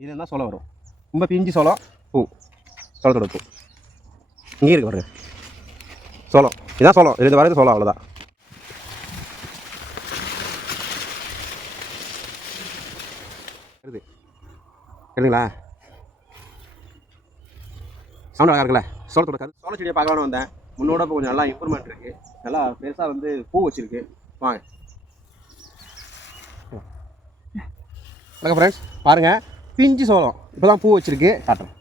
இது தான் சோளம் வரும். ரொம்ப பிஞ்சு சோளம் பூ, சோளத்தோட பூ இங்கே இருக்கு பாருங்க. சோளம் இதுதான் சோளம், இது வரது சோளம், அவ்வளோதான். வருது கேளுங்களா, சவுண்ட் அழகாக இருக்குல்ல. சோளத்தோட கரு சோள செடியை பார்க்கலான்னு வந்தேன். முன்னோட இப்போ கொஞ்சம் நல்லா இம்ப்ரூவ்மெண்ட் இருக்குது. நல்லா பெருசாக வந்து பூ வச்சுருக்கு. வாங்க வணக்கம் ஃப்ரெண்ட்ஸ், பாருங்கள் பிஞ்சு சோளம் இப்போ தான் பூ வச்சுருக்கு. காட்டுறேன்.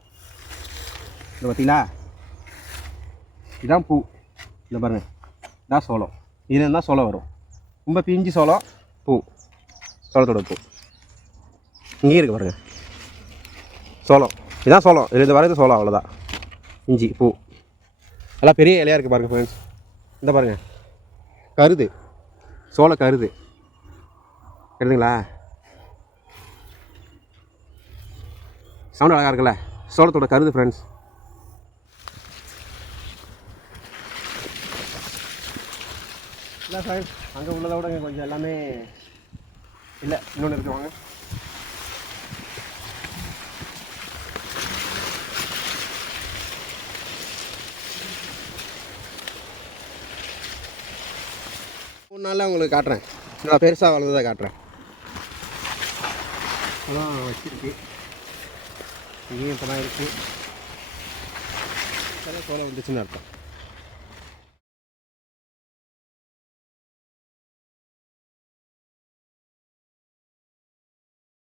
இந்த பார்த்தீங்களா, இதுதான் பூ. இந்த பாருங்கள், இதான் சோளம். இதுலேருந்து தான் சோளம் வரும். ரொம்ப பிஞ்சு சோளம் பூ, சோளத்தோட பூ இங்கே இருக்குது பாருங்கள். சோளம் இதுதான் சோளம், இது வரது சோளம், அவ்வளோதான். இஞ்சி பூ நல்லா பெரிய இலையாக இருக்குது பாருங்கள் ஃப்ரெண்ட்ஸ். இந்த பாருங்கள் கருது, சோள கருது கேட்டுங்களா. சவுண்ட் அழகாக இருக்குல்ல. சோளத்தோட கருது ஃப்ரெண்ட்ஸ். இல்லை ஃப்ரெண்ட்ஸ், அங்கே உள்ளதை விட கொஞ்சம் எல்லாமே இல்லை. இன்னொன்று இருக்கு, வாங்க. மூணு நாளில் உங்களுக்கு காட்டுறேன். நல்லா பெருசாக வளர்ந்ததை காட்டுறேன். அதான் வச்சுருக்கு. இங்கேயும் இப்போ தான் இருக்குது. சோளம் வந்துச்சுன்னு அர்த்தம்.